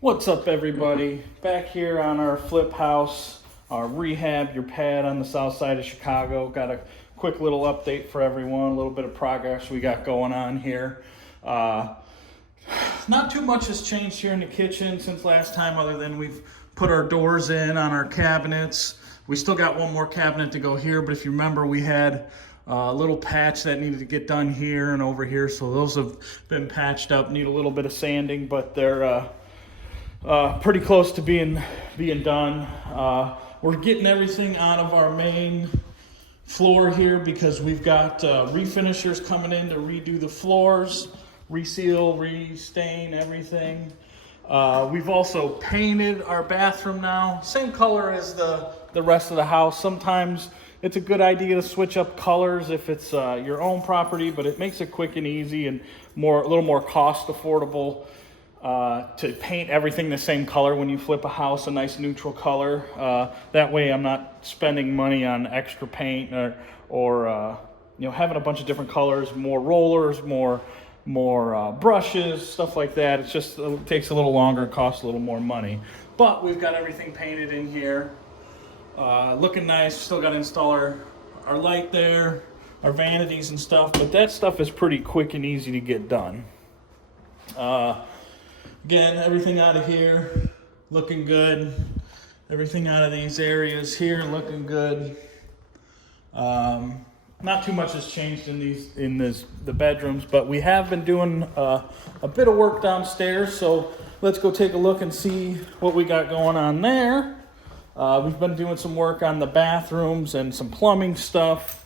What's up, everybody? Back here on our flip house, our Rehab Your Pad on the south side of Chicago. Got a quick little update for everyone, a little bit of progress we got going on here. Not too much has changed here in the kitchen since last time, other than we've put our doors in on our cabinets. We still got one more cabinet to go here, but if you remember, we had a little patch that needed to get done here and over here, so those have been patched up, need a little bit of sanding, but they're pretty close to being done. We're getting everything out of our main floor here because we've got refinishers coming in to redo the floors, reseal, restain everything. We've also painted our bathroom now, same color as the rest of the house. Sometimes it's a good idea to switch up colors if it's your own property, but it makes it quick and easy and a little more cost affordable to paint everything the same color when you flip a house, a nice neutral color. That way I'm not spending money on extra paint or having a bunch of different colors, more rollers, more brushes, stuff like that. It takes a little longer and costs a little more money. But we've got everything painted in here. Looking nice. Still got to install our light there, our vanities and stuff, but that stuff is pretty quick and easy to get done. Again, everything out of here looking good. Everything out of these areas here looking good. Not too much has changed in the bedrooms, but we have been doing a bit of work downstairs. So let's go take a look and see what we got going on there. We've been doing some work on the bathrooms and some plumbing stuff.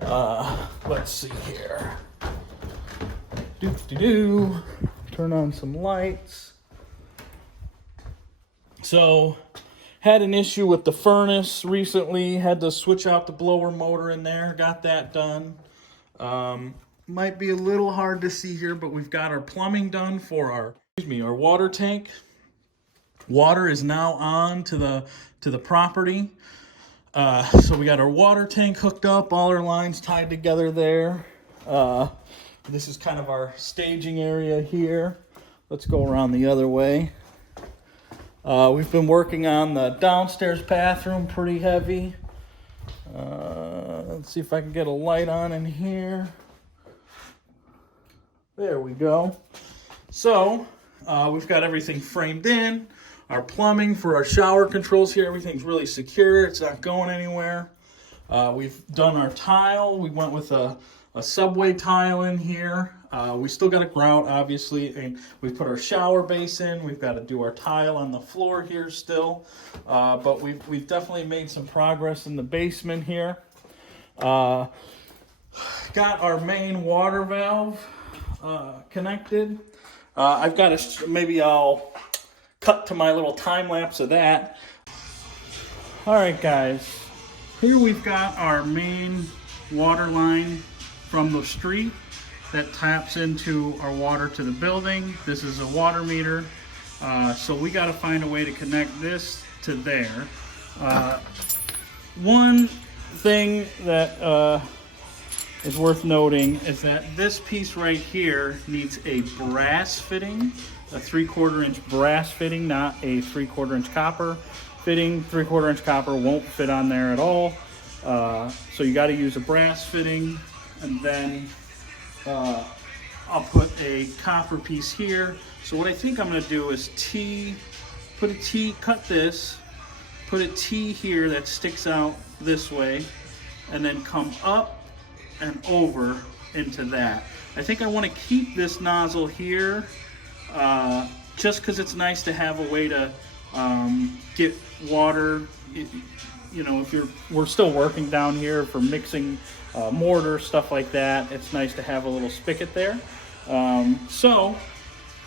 Let's see here. Turn on some lights. So, had an issue with the furnace recently. Had to switch out the blower motor in there. Got that done. Might be a little hard to see here, but we've got our plumbing done for our water tank. Water is now on to the property. So we got our water tank hooked up, all our lines tied together there. This is kind of our staging area here. Let's go around the other way. We've been working on the downstairs bathroom pretty heavy. Let's see if I can get a light on in here. There we go. So we've got everything framed in. Our plumbing for our shower controls here, everything's really secure. It's not going anywhere. We've done our tile. We went with a subway tile in here. We still got to grout, obviously, and we put our shower base in. We've got to do our tile on the floor here still, but we've definitely made some progress in the basement here. Got our main water valve connected. I've got maybe I'll cut to my little time lapse of that. All right, guys, here we've got our main water line from the street that taps into our water to the building. This is a water meter, so we got to find a way to connect this to there. One thing that is worth noting is that this piece right here needs a brass fitting, a 3/4 inch brass fitting, not a 3/4 inch copper fitting. 3/4 inch copper won't fit on there at all, so you got to use a brass fitting. And then I'll put a copper piece here. So what I think I'm going to do is cut this, put a T here that sticks out this way, and then come up and over into that. I think I want to keep this nozzle here just because it's nice to have a way to get water. We're still working down here for mixing mortar, stuff like that. It's nice to have a little spigot there. So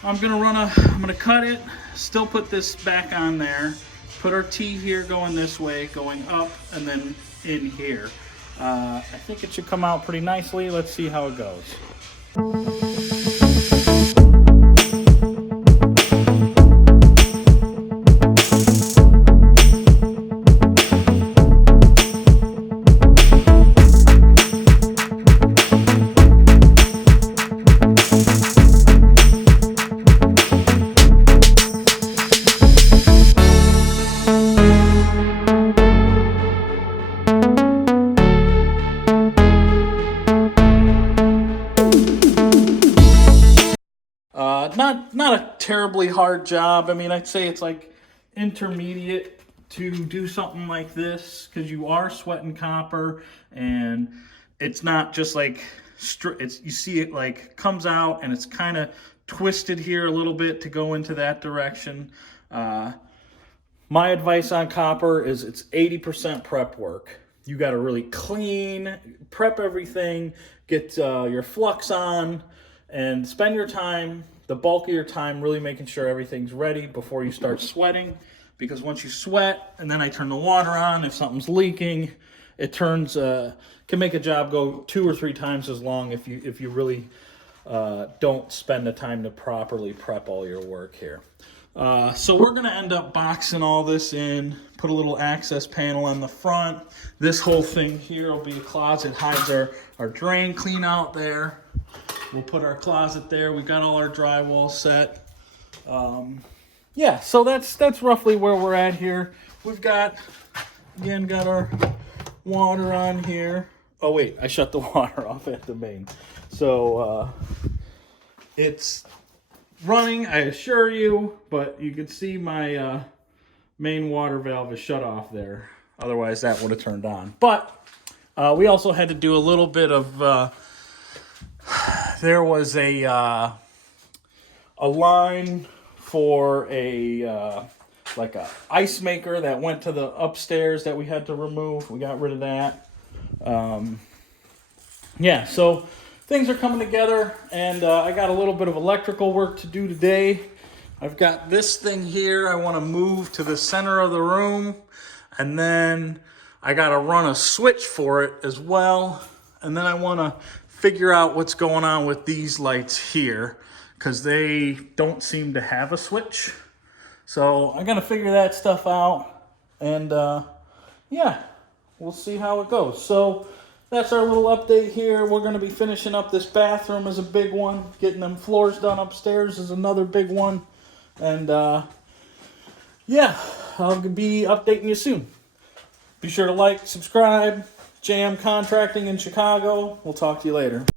I'm gonna cut it, still put this back on there, put our T here going this way, going up, and then in here. I think it should come out pretty nicely. Let's see how it goes. not a terribly hard job. I mean, I'd say it's like intermediate to do something like this, because you are sweating copper, and it's not just like you see it like comes out and it's kind of twisted here a little bit to go into that direction. My advice on copper is it's 80% prep work. You got to really clean, prep everything, get your flux on, and spend your time, the bulk of your time, really making sure everything's ready before you start sweating. Because once you sweat, and then I turn the water on, if something's leaking, it turns can make a job go 2 or 3 times as long if you really don't spend the time to properly prep all your work here. So we're gonna end up boxing all this in, put a little access panel on the front. This whole thing here will be a closet, hides our drain clean out there. We'll put our closet there. We got all our drywall set. Yeah, so that's roughly where we're at here. We've got our water on here. Oh wait, I shut the water off at the main. So it's running, I assure you, but you can see my main water valve is shut off there. Otherwise that would have turned on. But we also had to do a little bit of there was a line for like a ice maker that went to the upstairs that we had to remove. We got rid of that. Yeah, so things are coming together, and I got a little bit of electrical work to do today. I've got this thing here I want to move to the center of the room, and then I got to run a switch for it as well, and then I want to figure out what's going on with these lights here, because they don't seem to have a switch. So I got to figure that stuff out, and yeah, we'll see how it goes. So that's our little update here. We're going to be finishing up this bathroom is a big one. Getting them floors done upstairs is another big one. And yeah, I'll be updating you soon. Be sure to like, subscribe. JM Contracting in Chicago. We'll talk to you later.